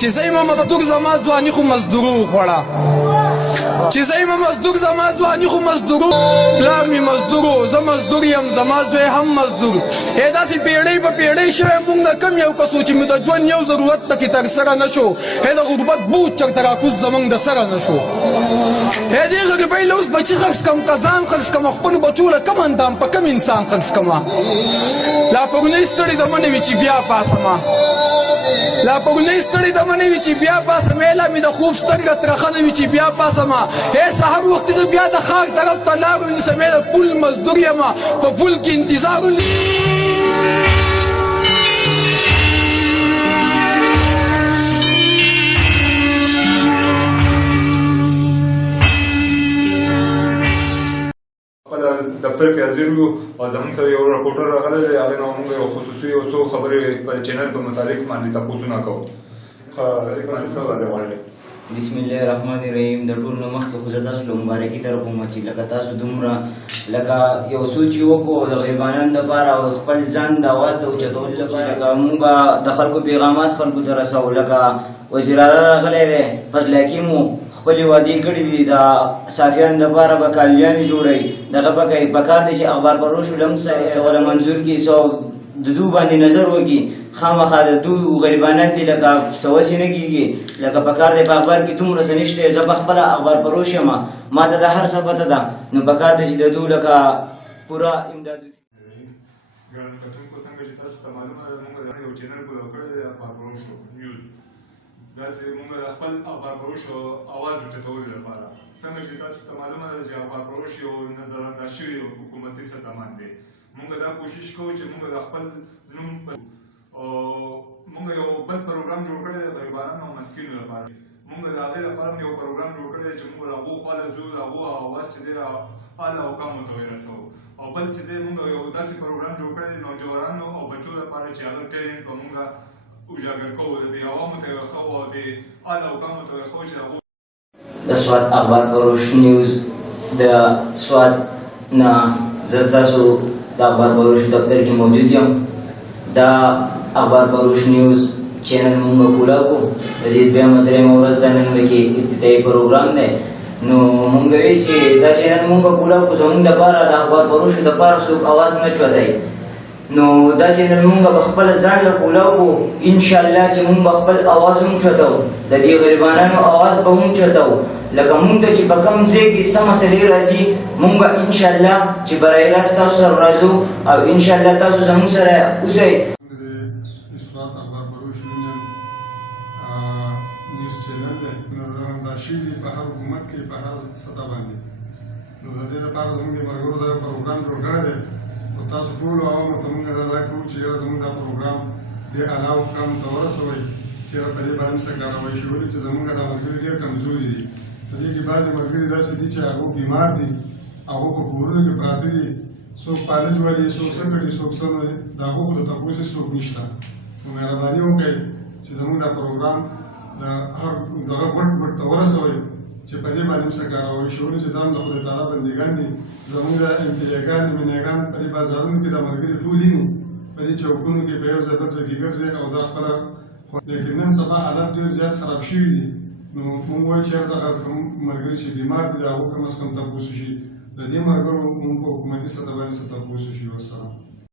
چې زېما مزدور زما ځواني خو مزدورو وخوړه چې زېما مزدور زما ځواني خو مزدورو پلار مې مزدورو زه مزدور یم زما زوی هم مزدور داسې پیړۍ په پیړۍ شوی موږ نه کم یو کس و چې مې د ژوند یو ضرورت پکې ترسره نه شو د غربت بوج چرته راکوز زموږ د سره نه شو دې غریبۍ له اوس بچي خرڅ کړم قزان خرڅ کړم خپلو بچو له کم اندام په کم انسان خرڅ کړمه لا پرونۍ ستړې د منې وي چې بیا پاسمه لا پرونۍ ستړې د منې وي چې بیا پاسم لا مې د خوب سترګه ترخه نه وي چې بیا پاسمه سهار وختي زه بیا د ښار طرف ته لاړو نیسم د پول مزدور یمه په پول کې انتظار دفتر کې حاضر یو او زموږ سره یو رپورټر راغلی دی هغې نه موږ یو خصوصي یو څو خبرې په چینل په متعلق باندې تپوسونه کوو بسم الله الرحمن الرحیم د ټول نه مخکې خو زه تاسو له مبارکي طرف وم چې لکه تاسو دومره لکه یو سوچ یې وکړو د غریبانو دپاره او خپل ځان د اواز د اوچتولو لپاره لکه موږ د خلکو پیغامات خلکو ته رسوو لکه وزیر اعلی راغلی دی فضل حکیم خپلې وعدې کړي دي د صافیانو دپاره به کالیانې جوړوي دغه به کوي پکار دی چې اخبار فروش ولهم سوله منظور کړي د دو باندې نظر وکړي خامخا د دو غریبانان دي لکه څه وسې نه کېږي لکه پکار دی په اخبار کې دومره څه نشته زه په خپله اخبار فروش یم ما ته د هر څه پته ده نو پکار دی چې د دو لکه پوره امداد ګرانو کتونکو څنګه چې تاسو ته معلومه ده موږ یو چینل پلو کړی دی اخبار فروش نیوز داسې موږ د خپل اخبار فروش اواز اوچتولو لپاره څنګه چې تاسو ته معلومه ده چې اخبار فروش یو نظرانداز شوی حکومتي سطح باندې موږ دا کوشش کوو چې موږ د خپل نوم او موږ یو بل پروګرام جوړ کړی دی د غریبانو او مسکینو لپاره موږ د هغې لپاره یو پروګرام جوړ کړی دی چې موږ د هغو خواله ځو د هغو اواز چې دی اعلی حکامو ته ورسوو او بل چې دی موږ یو داسې پروګرام جوړ کړی دی نوجوانانو او بچو لپاره چې هغه ټیلنټ به موږ اجاګر کوو د دې عوامو ته یې ورښوو او د اعلی حکامو ته یې ورښوو چې هغو د سوات اخبار فروش نیوز د سوات نه زه ستاسو د اخبار فروش دفتر کې موجود یم دا اخبار فروش نیوز چینل مونږ کولاو کړو د دې دویمه درېیمه ورځ ده نن پکې ابتدایي پروګرام دی نو مونږ وی چې دا چینل مونږ کولاو کړو زموږ دپاره د اخبار فروشو دپاره څوک اواز نه چوتی نو دا چینل مونږ به خپل ځان له کولاو کړو انشاءالله چې مونږ به خپل اواز هم چوتو د دې غریبانانو اواز به هم چوتو لکه مونږ ته چې په کوم ځای کې څه مسلې راځي مونږ به انشاءالله چې برای راست تاسو سره راځو او انشاءالله تاسو زموږ سره اوسئ سوات اخبار فروش نیوز چینل دی نظرانداز شوي دي په هر حکومت کې په هر سطح باندې نو د دې لپاره زموږ د ملګرو دا پروګرام جوړ کړی دی او تاسو ټولو عوامو ته مونږ دا کوو چې یاره زموږ دا پروګرام د اعلی حکامو ته ورسوئ چې یاره په دې باندې څه کاروایي شوي چې زموږ دا ملګري ډېر کمزوري دي په دې کې بعضې ملګري داسې دي چې هغو بیمار دي هغو په کورونو کې پراته دي څوک پالج ولي څوک څه کړي څوک څه نه د هغو خو د تپوس هېڅوک نشته نو مهرباني وکړئ چې زموږ دا پروګرام د هر دغه ګوټ ته ورسوئ چې په دې باندې څه کاروایي شوي چې دا هم د خدای تعالی بندګان دي زموږ د امپلیګان مینېګان په دې بازارونو کې دا ملګري ټول ویني په دې چوکونو کې په یو ځای بل ځای کې ګرځي او دا خپله لیکن نن سبا حالات ډېر زیات خراب شوي دي نو موږ وایو چې دغه کوم ملګري چې بیمار دي د هغو کم از کم تپوس وشي د دې ملګرو موږ په حکومتي سطح باندې څه تپوس وشي والسلام